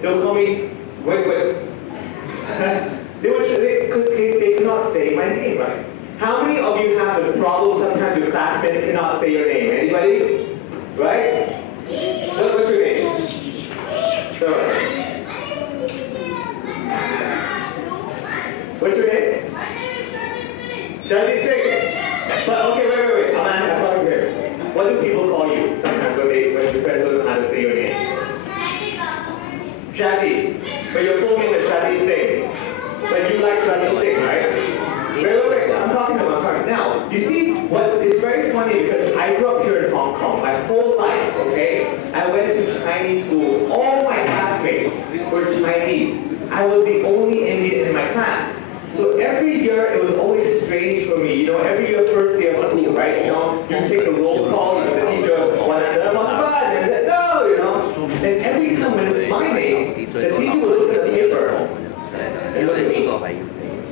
they'll call me, wait. They cannot say my name, right? How many of you have the problem sometimes your classmates cannot say your name? Anybody? Right? What's your name? Sure. What's your name? Shanti Singh. But okay, wait. I'm talking here. What do people call you sometimes when your friends don't know how to say your name? Shadi. But your full name is Shadi Singh. But you like Shadi Singh, right? Wait. I'm talking about time. Now, you see, it's very funny because I grew up here in Hong Kong my whole life, okay? I went to Chinese schools. All my classmates were Chinese. I was the only Indian in my class. So every year it was always strange for me. You know, every year first day of school, right? You know, you take a roll call, you know, the teacher, Mahbubani, and then, no, you know. And every time when it's my name, the teacher would look at the paper and look at me.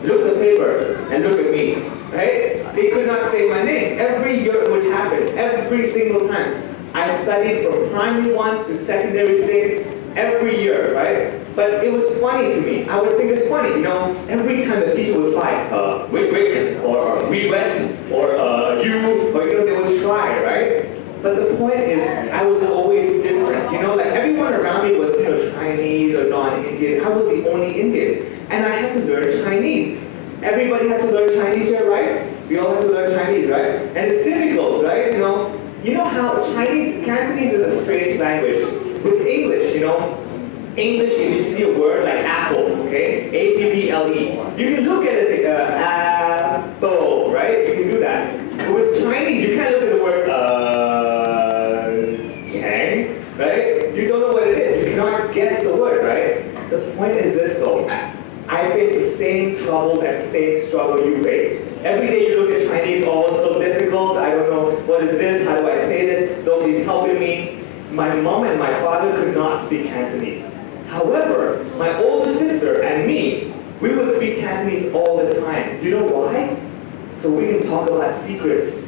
Look at the paper and look at me, right? They could not say my name. Every year it would happen, every single time. I studied from primary 1 to secondary 6, every year, right? But it was funny to me. I would think it's funny, you know, every time the teacher would try, wait, or we went, or you, or you know, they would try, right? But the point is, I was always different, you know, like everyone around me was, you know, Chinese or non-Indian. I was the only Indian, and I had to learn Chinese. Everybody has to learn Chinese here, right? We all have to learn Chinese, right? And it's difficult, right? You know how Cantonese is a strange language. With English, you know, English, if you see a word like apple, okay, A-P-P-L-E, you can look at it as like apple, right? You can do that. But with Chinese, you can't look at the word chang, right? You don't know what it is. You cannot guess the word, right? The point is this, though. I face the same troubles and same struggle you face. Every day you look at Chinese, oh, it's so difficult. I don't know, what is this? How do I say this? Nobody's helping me. My mom and my father could not speak Cantonese. However, my older sister and me, we would speak Cantonese all the time. You know why? So we can talk about secrets,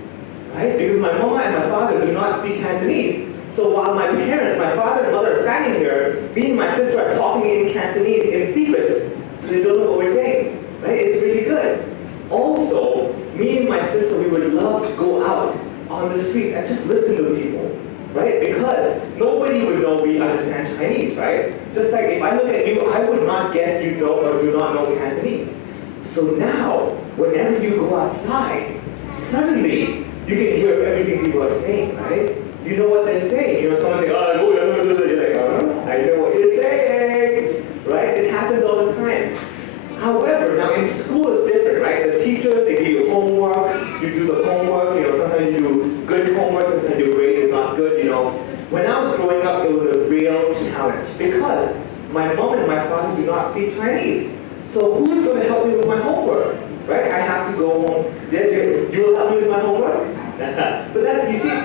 right? Because my mama and my father do not speak Cantonese. So while my parents, my father and mother are standing here, me and my sister are talking in Cantonese in secrets. So they don't know what we're saying, right? It's really good. Also, me and my sister, we would love to go out on the streets and just listen to people. Right? Because nobody would know we understand Chinese, right? Just like if I look at you, I would not guess you know or do not know Cantonese. So now, whenever you go outside, suddenly you can hear everything people are saying, right? You know what they're saying. You know, someone saying, oh, you're like, I know what you're saying, right? It happens all the time. However, now in school it's different, right? The teachers, they give you homework, you do the homework, you know, sometimes you do good homework, sometimes your grade is not good, you know. When I was growing up, it was a real challenge because my mom and my father do not speak Chinese. So who's going to help me with my homework, right? I have to go home. You will help me with my homework? But that, you see,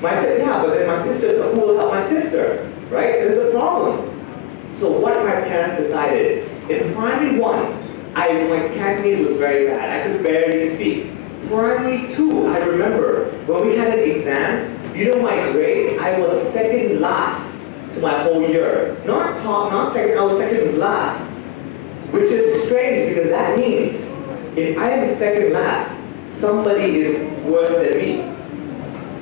but then my sister, so who will help my sister, right? There's a problem. So what my parents decided, in primary 1, my Cantonese was very bad. I could barely speak. Primary 2, I remember, when we had an exam, you know my grade? I was second last to my whole year. Not top, not second, I was second last. Which is strange because that means, if I am second last, somebody is worse than me.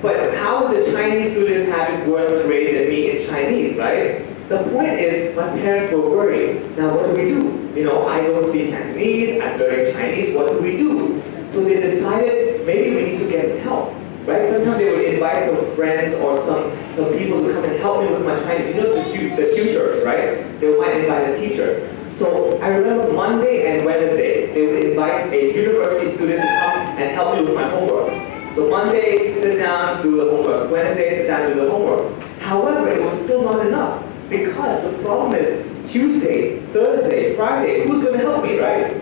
But how is a Chinese student having worse grade than me in Chinese, right? The point is, my parents were worried. Now what do we do? You know, I don't speak Cantonese, I'm learning Chinese, what do we do? So they decided, maybe we need to get some help, right? Sometimes they would invite some friends or some people to come and help me with my Chinese. You know, the tutors, right? They might invite the teachers. So I remember Monday and Wednesday, they would invite a university student to come and help me with my homework. So Monday, sit down, do the homework. Wednesday, sit down, do the homework. However, it was still not enough because the problem is Tuesday, Thursday, Friday, who's going to help me, right?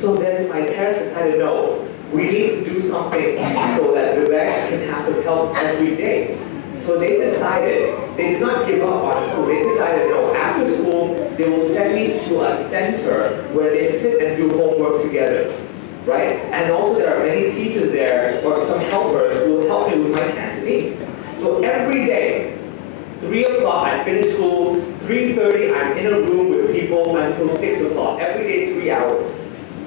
So then my parents decided, no, we need to do something so that Vivek can have some help every day. So they decided, they did not give up on school. They decided, no, after school, they will send me to a center where they sit and do homework together, right? And also there are many teachers there, or some helpers, who will help me with my Cantonese. So every day, 3 o'clock, I finish school, 3:30, I'm in a room with people until 6 o'clock. Every day, 3 hours.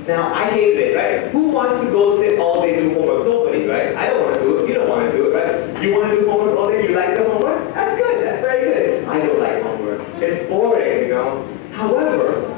Now, I hate it, right? Who wants to go sit all day do homework? Nobody, right? I don't want to do it. You don't want to do it, right? You want to do homework all day? You like the homework? That's good. That's very good. I don't like homework. It's boring, you know? However,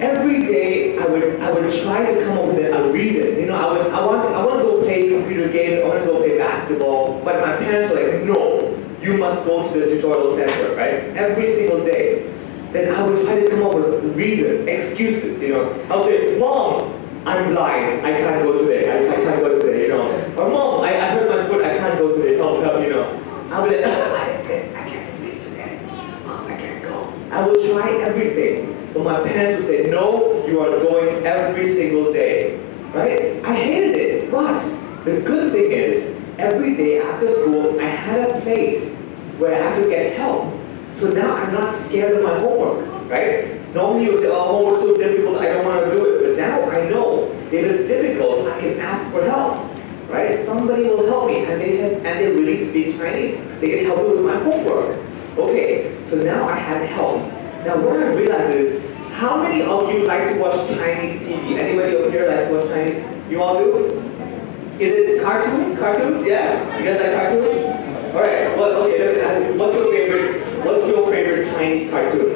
every day I would try to come up with a reason. You know, I want to go play computer games. I want to go play basketball. But my parents were like, no, you must go to the tutorial center, right? Every single day. Then I would try to come up with reasons, excuses, you know. I'll say, Mom, I'm blind, I can't go today, I can't go today, you know. Or Mom, I hurt my foot, I can't go today, help, you know. I would like, I can't sleep today, Mom, I can't go. I would try everything, but my parents would say, no, you are going every single day, right? I hated it, but the good thing is, every day after school, I had a place where I could get help. So now I'm not scared of my homework, right? Normally you would say, oh, homework's so difficult, I don't want to do it. But now I know, if it's difficult, I can ask for help, right? Somebody will help me, and they really speak Chinese. They can help me with my homework. Okay, so now I have help. Now what I realized is, how many of you like to watch Chinese TV? Anybody over here likes to watch Chinese? You all do? Is it cartoons? Cartoons? Yeah? You guys like cartoons? All right. Well, okay. Let me ask you, what's your favorite Chinese cartoon?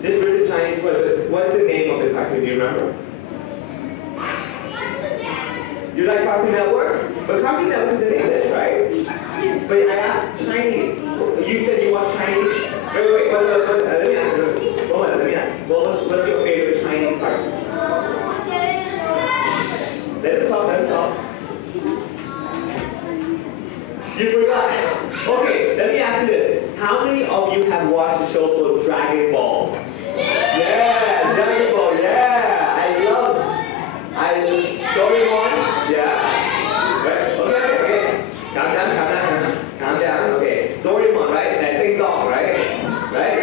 Just read the Chinese word. What's the name of the cartoon? Do you remember? You like Cartoon Network? But Cartoon Network is in English, right? But I asked Chinese. You said you watch Chinese. Wait. Let me ask you. Let me ask. What's your favorite Chinese cartoon? Let them talk. You forgot. Okay, let me ask you this. How many of you have watched the show called Dragon Ball? Yeah, Dragon Ball, yeah. I love Doraemon? Yeah. Right. Okay. Calm down. Okay. Doraemon, right? That Ding Dong, right? Right?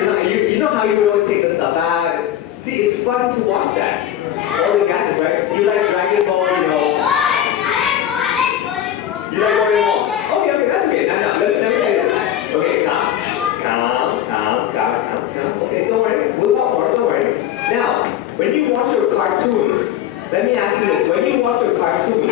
You know how you would always take the stuff out. See, it's fun to watch that. All the gadgets, right? You like Dragon Ball, you know. You like Doraemon? Okay, that's okay. Now, let me tell you this. Okay, calm. Okay, don't worry. We'll talk more, don't worry. Now, when you watch your cartoons, let me ask you this. When you watch your cartoons,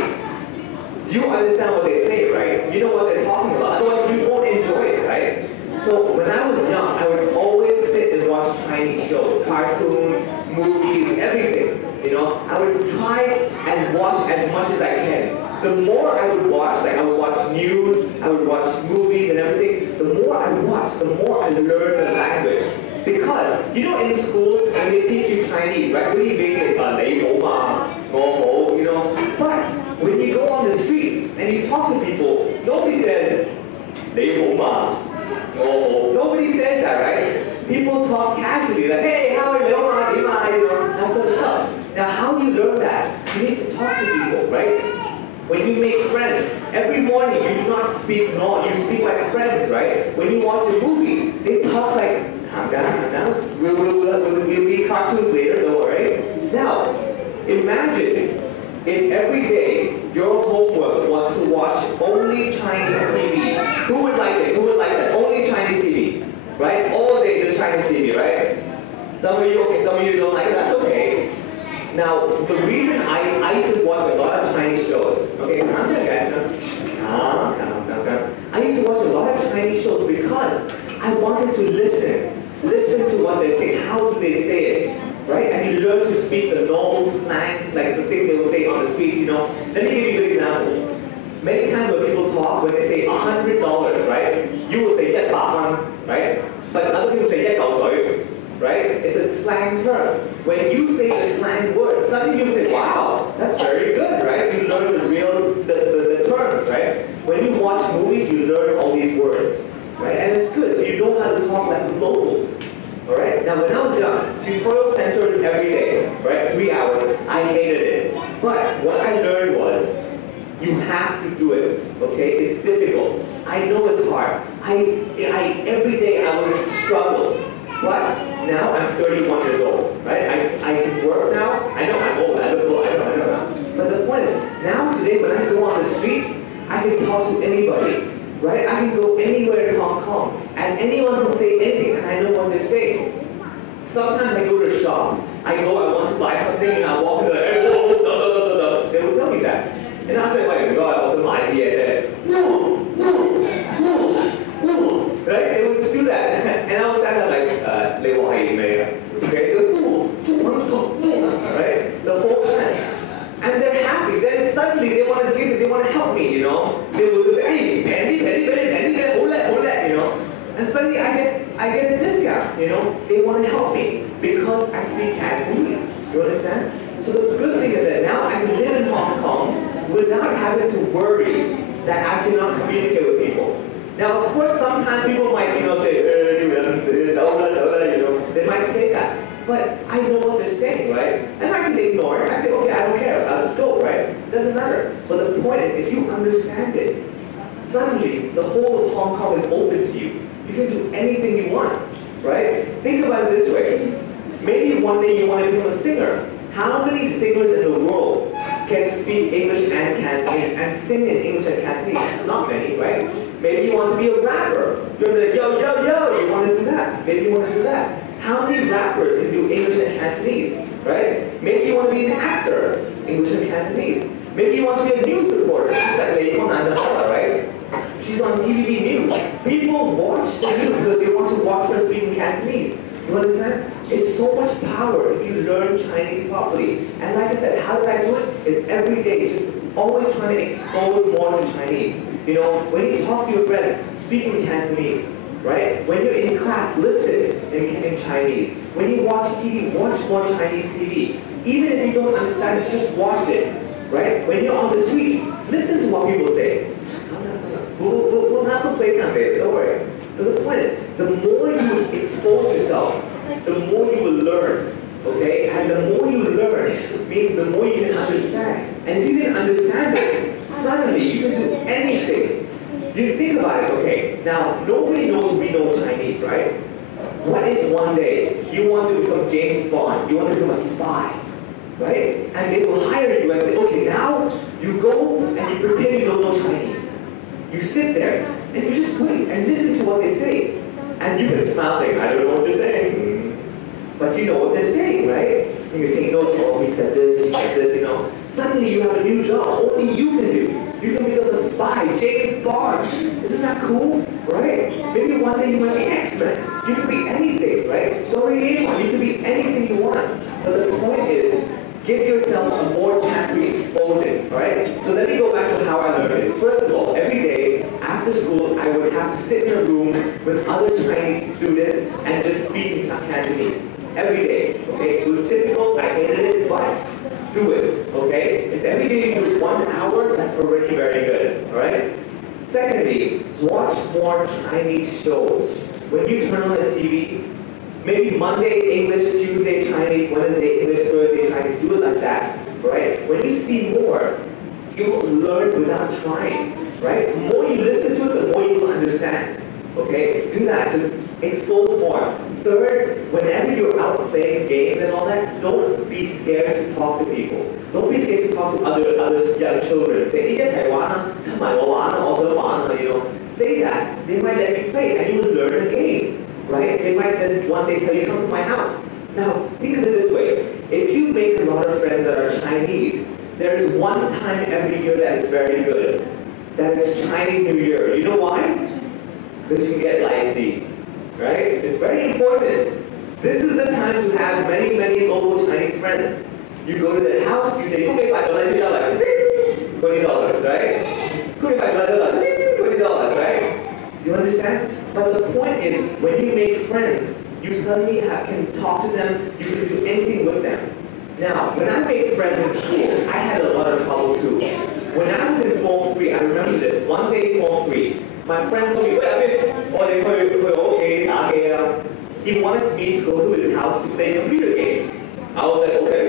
you understand what they say, right? You know what they're talking about. Otherwise, you won't enjoy it, right? So, when I was young, I would always sit and watch Chinese shows, cartoons, movies, everything. You know, I would try and watch as much as I can. The more I would watch, like I would watch news, I would watch movies and everything, the more I watch, the more I learn the language. Because, you know, in school, when they teach you Chinese, right, what do you mean? Say, "Lei hou ma, go hou," you know? But when you go on the streets and you talk to people, nobody says, "Lei hou ma, go hou." Nobody says that, right? People talk casually, like, "Hey, how are you? You know, that sort of stuff. Now, how do you learn that? You need to talk to people, right? When you make friends, every morning you do not speak normal, you speak like friends, right? When you watch a movie, they talk like, calm down. We'll be cartoons later, don't worry. Now, imagine if every day your homework was to watch only Chinese TV. Who would like it? Who would like that? Only Chinese TV, right? All day just Chinese TV, right? Some of you, okay, some of you don't like it, that's okay. Now, the reason I used to watch a lot of Chinese shows, okay, calm down guys, calm. I used to watch a lot of Chinese shows because I wanted to listen to what they say, how do they say it, right? And you learn to speak the normal slang, like the thing they will say on the streets, you know. Let me give you an example. Many times when people talk, when they say $100, right, you will say, "Yeah, Batman," right? But other people say, "Yeah, Gao Shui," right? It's a slang term. When you say the slang word, suddenly you say, "Wow, that's very good," right? You learn the terms, right? When you watch movies, you learn all these words, right? And it's good, so you know how to talk like the locals. All right. Now, when I was young, tutorial centers every day, right? 3 hours. I hated it. But what I learned was, you have to do it. Okay? It's difficult. I know it's hard. Every day I would struggle. But now I'm 31 years old, right? I can work now. I know I'm old. I look old. I know. But the point is, now today when I go on the streets, I can talk to anybody. right? I can go anywhere in Hong Kong, and anyone can say anything, and I know what they're saying. Sometimes I go to a shop, I want to buy something, and I walk in there, hey, whoa, whoa, they will tell me that. And I'll say, wait, God, I wasn't buying it. Right? They would just do that. And I was stand up like, okay, so, right? The whole time. And they're happy. Then suddenly they want to give it, they want to help me, you know? They will just say, hey, penny, hold that, you know? And suddenly I get a discount, you know? They want to help me because I speak Cantonese. You understand? So the good thing is that now I can live in Hong Kong without having to worry that I cannot communicate with people. Now, of course, sometimes people might, you know, say, you know, they might say that. But I know what they're saying, right? And I can ignore it. I say, okay, I don't care. I'll just go, right? Doesn't matter. But the point is, if you understand it, suddenly the whole of Hong Kong is open to you. You can do anything you want, right? Think about it this way. Maybe one day you want to become a singer. How many singers in the world can speak English and Cantonese and sing in English and Cantonese? Not many, right? Maybe you want to be a rapper. You're like, yo, you want to do that. Maybe you want to do that. How many rappers can do English and Cantonese, right? Maybe you want to be an actor, English and Cantonese. Maybe you want to be a news reporter. She's like Lady Mandala, right? She's on TVB News. People watch the news because they want to watch her speaking Cantonese. You understand? It's so much power if you learn Chinese properly. And like I said, how do I do it? It's every day, just always trying to expose more to Chinese. You know, when you talk to your friends, speak in Cantonese, right? When you're in class, listen in Chinese. When you watch TV, watch more Chinese TV. Even if you don't understand it, just watch it, right? When you're on the streets, listen to what people say. We'll have to play someday, don't worry. But the point is, the more you expose yourself, the more you will learn, okay? And the more you learn means the more you can understand. And if you can understand it, suddenly you can do anything. You think about it, okay? Now, nobody knows we know Chinese, right? What if one day you want to become James Bond, you want to become a spy, right? And they will hire you and say, okay, now you go and you pretend you don't know Chinese. You sit there and you just wait and listen to what they say. And you can smile saying, I don't know what they're saying. But you know what they're saying, right? You can take notes, oh, he said this, you know. Suddenly you have a new job, only you can do. You can become a spy, James Bond. Isn't that cool, right? Maybe one day you might be X-Men. You can be anything, right? Story A1, you can be anything you want. But the point is, give yourself a more chance to expose it, right? So let me go back to how I learned it. First of all, every day after school, I would have to sit in a room with other Chinese students and just speak in Cantonese. Every day, okay? It was difficult, I hated it, but do it, okay? If every day you do 1 hour, that's already very good, all right? Secondly, watch more Chinese shows. When you turn on the TV, maybe Monday English, Tuesday Chinese, Wednesday English, Thursday Chinese, do it like that, right? When you see more, you will learn without trying, right? The more you listen to it, the more you will understand, okay? Do that, so expose more. Third, whenever you're out playing games and all that, don't be scared to talk to people. Don't be scared to talk to other young children. Say, you know, say that. They might let you play and you will learn the game, right? They might then one day tell you, come to my house. Now, think of it this way. If you make a lot of friends that are Chinese, there is one time every year that is very good. That is Chinese New Year. You know why? Because you can get licensed. Right? It's very important. This is the time to have many, many local Chinese friends. You go to their house, you say, $20, right? $20, right? You understand? But the point is, when you make friends, you suddenly can talk to them, you can do anything with them. Now, when I made friends in school, I had a lot of trouble too. When I was in Form 3, I remember this. One day, Form 3, my friend told me, he wanted me to go to his house to play computer games. I was like, okay,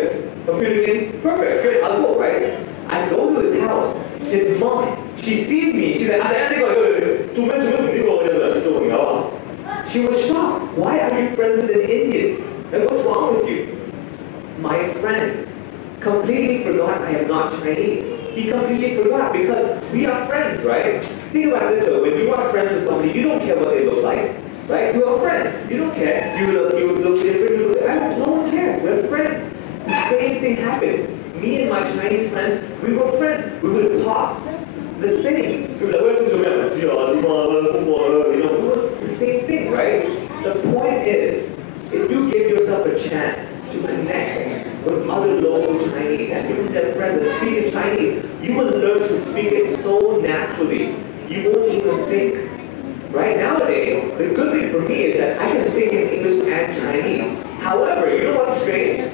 computer games, perfect, great, I'll go, right? I go to his house. His mom, she sees me. She's like, she was shocked. Why are you friends with an Indian? Like, what's wrong with you? My friend completely forgot I am not Chinese. he completely forgot because we are friends, right? Think about it this way, when you are friends with somebody, you don't care what they look like, right? You are friends, you don't care. You look different, no one cares, we're friends. The same thing happened. Me and my Chinese friends, we were friends. We would talk the same. We were like, it was the same thing, right? The point is, if you give yourself a chance to connect with other local Chinese and become their friends that speak in Chinese, you will learn to speak it so naturally. You won't even think. Right nowadays, the good thing for me is that I can think in English and Chinese. However, you know what's strange?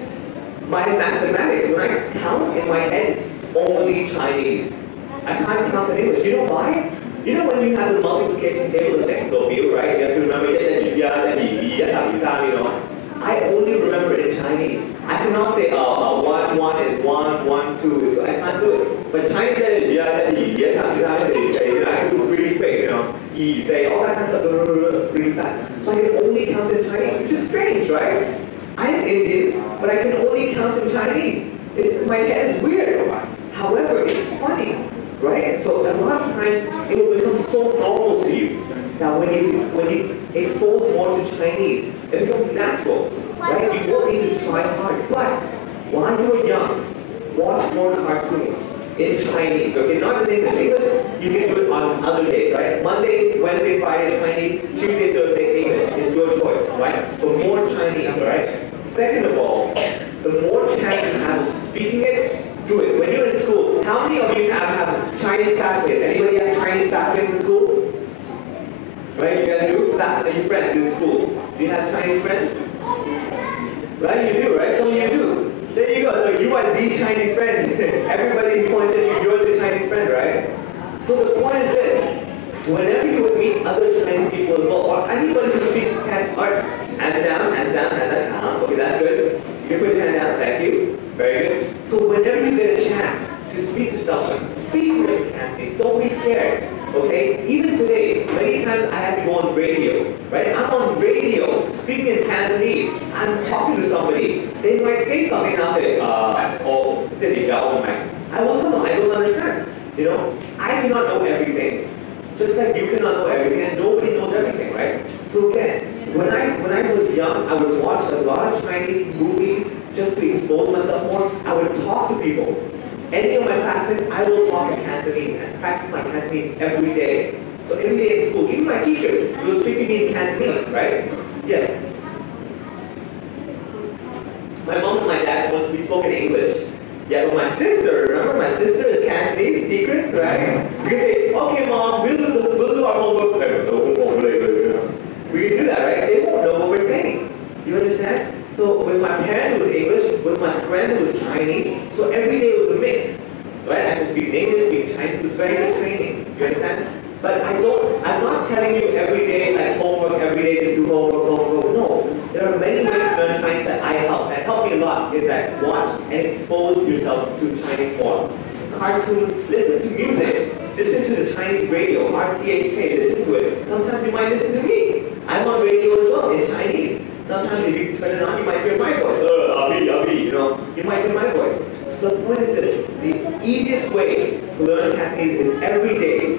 My mathematics, when I count in my head, only Chinese. I can't count in English. You know why? You know when you have the multiplication table, the second view, right? You have to remember you know. I only remember it in Chinese. I cannot say 1 is 1, 1, 2 is 2. I can't do it. But Chinese says I can do it really quick, you know. You say all that kind of stuff really fast. So I can only count in Chinese, which is strange, right? I'm Indian, but I can only count in Chinese. My head is weird. However, it's funny, right? So a lot of times it will become so normal to you that when you expose more to Chinese, it becomes natural, right? You won't need to try hard. But while you are young, watch more cartoons in Chinese, okay? Not in English. English, you can do it on other days, right? Monday, Wednesday, Friday, Chinese, Tuesday, Thursday, English. It's your choice, right? So more Chinese, all right? Second of all, the more chance you have of speaking it, do it. When you're in school, how many of you have Chinese classmates? Anybody have Chinese classmates in school? Right? You guys do? Are you friends in school? Do you have Chinese friends? Right? You do, right? So you do. There you go. So you are the Chinese friend. Everybody points at you, you're the Chinese friend, right? So the point is this. Whenever you would meet other Chinese people as well, or anybody who speaks Cantonese, hands down, hands down, hands down. Okay, that's good. You can put your hand down. Thank you. Very good. So whenever you get a chance to speak to someone, speak to them in Cantonese. Don't be scared. Okay? Even today, many times I have to go on radio. Right? I'm on radio, speaking in Cantonese. I'm talking to somebody. They might say something, and I'll say, I will tell them I don't understand. You know, I do not know everything. Just like you cannot know everything, and nobody knows everything, right? So again, when I was young, I would watch a lot of Chinese movies just to expose myself more. I would talk to people. Any of my classmates, I will talk in Cantonese and practice my Cantonese every day. So every day in school, even my teachers will speak to me in Cantonese, right? Yes. My mom and my dad, we spoke in English. Yeah, but my sister, remember my sister is Cantonese secrets, right? We can say, okay mom, we'll do our homework. We can do that, right? They won't know what we're saying. You understand? So with my parents it was English, with my friend it was Chinese, so every day it was a mix. Right? I could speak English, speak Chinese, it was very good training. You understand? But I'm not telling you every day like homework, every day just do homework. No. There are many ways to learn Chinese that that help me a lot, is that watch and expose yourself to Chinese form. Cartoons, listen to music, listen to the Chinese radio, RTHK, listen to it. Sometimes you might listen to me. I'm on radio as well in Chinese. Sometimes if you turn it on, you might hear my voice. You know, you might hear my voice. So the point is this, the easiest way to learn Cantonese is every day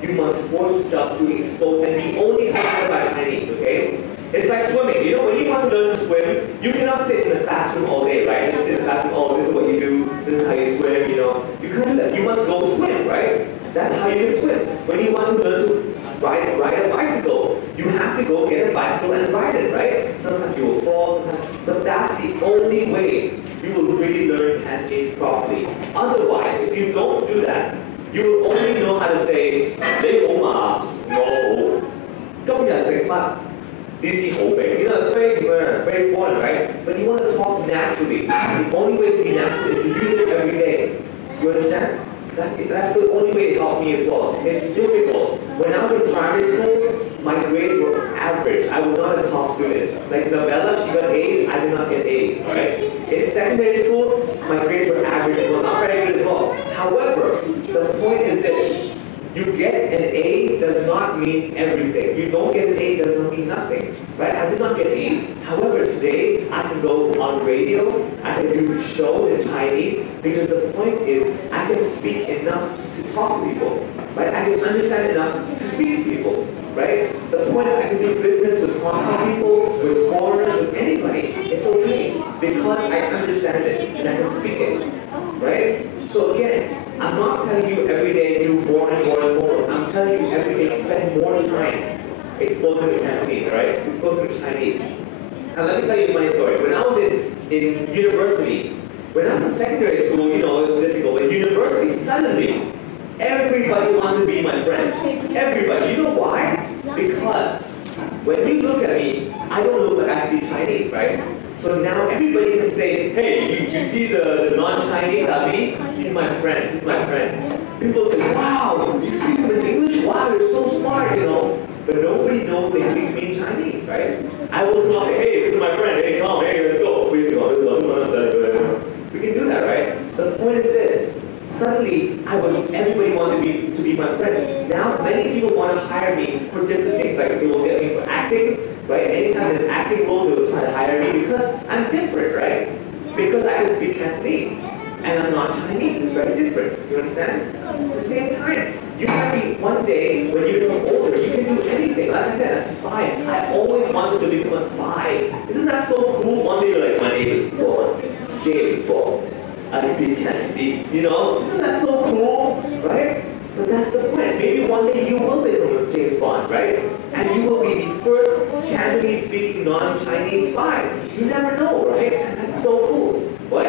you must force yourself to expose and be only surrounded by Chinese, okay? It's like swimming. You know, when you want to learn to swim, you cannot sit in the classroom all day, right? Just sit in the classroom, oh, this is what you do, this is how you swim, you know. You can't do that. You must go swim, right? That's how you can swim. When you want to learn to ride a bicycle, you have to go get a bicycle and ride it, right? Sometimes you will fall, but that's the only way you will really learn Cantonese properly. Otherwise, if you don't do that, you will only know how to say, 你好嘛，我好，今日食乜？ You know, it's very boring, right? But you want to talk naturally. The only way to be natural is to use it every day. You understand? That's the only way it helped me as well. It's difficult. When I was in primary school, my grades were average. I was not a top student. Like Novella, she got A's, I did not get A's, alright? In secondary school, my grades were average as well, not very good as well. However, the point is this. You get an A does not mean everything. You don't get an A does not mean nothing. Right? I did not get A's. However, today I can go on radio, I can do shows in Chinese, because the point is I I can speak enough to talk to people, right? I can understand enough to speak to people, right? The point is I can do business with Hong Kong people, with foreigners, with anybody. It's okay because I understand it and I can speak it, right? So again, I'm not telling you every day do more and more and more. I'm telling you every day spend more time exposing to Cantonese, right? Exposing to Chinese. Now let me tell you a funny story. When I was in university, when I was in secondary school, you know, it was difficult. In university, suddenly, everybody wanted to be my friend. Everybody. You know why? Because when you look at me, I don't look like I speak Chinese, right? So now everybody can say, hey, you see the non-Chinese Abi? He's my friend. He's my friend. People say, wow, you speak in English? Wow, you're so smart, you know. But nobody knows they speak to me in Chinese, right? I will come up and say, hey, this is my friend. Hey, Tom, hey, let's go. Please go. We can do that, right? So the point is this. Suddenly, everybody wanted to be my friend. Now, many people want to hire me for different things. Like, they will get me for acting, right? Anytime there's acting roles, they will try to hire me because I'm different, right? Because I can speak Cantonese. And I'm not Chinese. It's very different. You understand? At the same time, you might be one day, when you become older, you can do anything. Like I said, a spy. I always wanted to become a spy. Isn't that so cool? One day you're like, my name is Bond. James Bond. I speak Cantonese, you know? Isn't that so cool, right? But that's the point. Maybe one day you will become a James Bond, right? And you will be the first Cantonese-speaking non-Chinese spy. You never know, right? And that's so cool. What?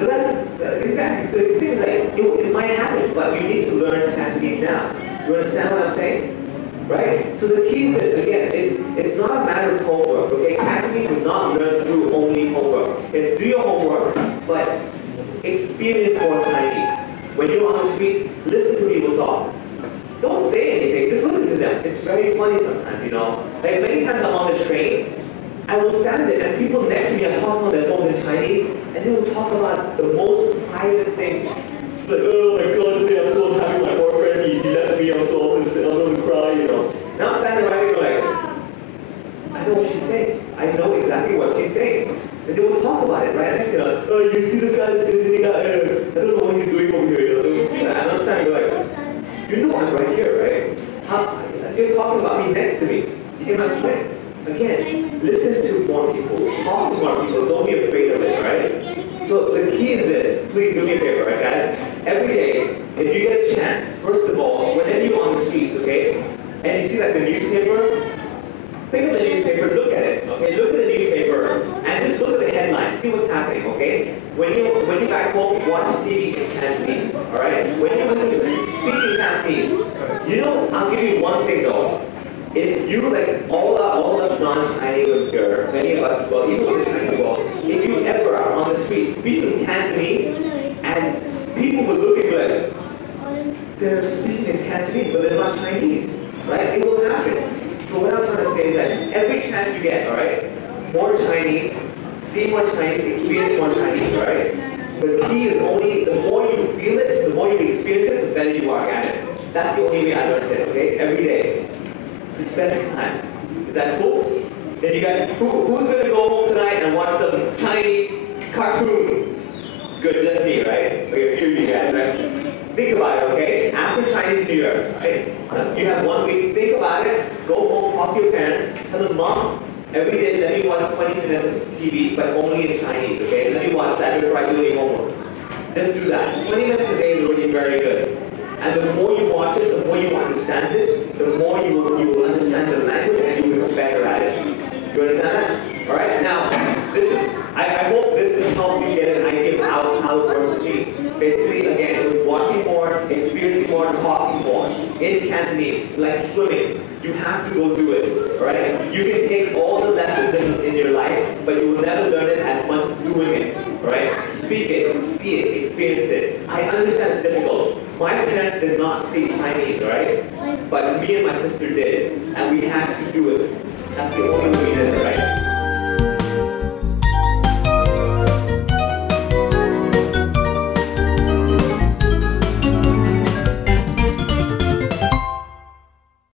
So that's exactly. So things like it might happen, but you need to learn Cantonese now. You understand what I'm saying? Right? So the key is this, again, it's not a matter of homework, okay? Cantonese is not learned through only homework. It's do your homework, but experience more Chinese. When you're on the streets, listen to people talk. Don't say anything, just listen to them. It's very funny sometimes, you know? Like many times I'm on the train, I will stand there and people next to me are talking on their phones in Chinese, and they will talk about the most private things. Like, oh my god, today I'm so happy my boyfriend, he left me, I'm going to cry, you know. Now I'm standing right there like, I know what she's saying. I know exactly what she's saying. And they will talk about it, right? Next, you know, oh, you see this guy, I don't know what he's doing over here, you know. You see that? And I'm standing like, you know I'm right here, right? They're talking about me next to me. You get my point? Again, listen to more people, talk to more people, don't be afraid of it, right? So the key is this, please do me a favor, right guys? Every day, if you get a chance, first of all, whenever you're on the streets, okay, and you see like the newspaper, pick up the newspaper, look at it, okay? Look at the newspaper, and just look at the headlines, see what's happening, okay? When you back home, watch TV in Cantonese, alright? When you speak in Cantonese, you know, I'll give you one thing though. If you, like, all of us non-Chinese here, many of us as well, even with the Chinese as well, if you ever are on the street speaking Cantonese, and people will look at you like, they're speaking in Cantonese, but they're not Chinese, right? It will happen. So what I'm trying to say is that every chance you get, alright, more Chinese, see more Chinese, experience more Chinese, right? The key is only, the more you feel it, the more you experience it, the better you are at it. That's the only way I learned it, okay? Every day. Spend some time. Is that cool? Then you guys, who's going to go home tonight and watch some Chinese cartoons? Good, just me, right? Okay, a few of you guys, right? Think about it, okay? After Chinese New Year, right? You have 1 week, think about it, go home, talk to your parents, tell them, Mom, every day let me watch 20 minutes of TV, but only in Chinese, okay? Let me watch that before I do any homework. Just do that. 20 minutes a day is already very good. And the more you watch it, the more you understand it, the more you will understand the language and you will become better at it. You understand that? Alright, now, I hope this has helped you get an idea of how it works for me. Basically, again, it was watching more, experiencing more, talking more. In Cantonese, like swimming. You have to go do it, alright? You can take all the lessons in your life, but you will never learn it as much as doing it, alright? Speak it, see it, experience it. I understand it's difficult. My parents did not speak Chinese, right? But me and my sister did, and we had to do it. That's the only way we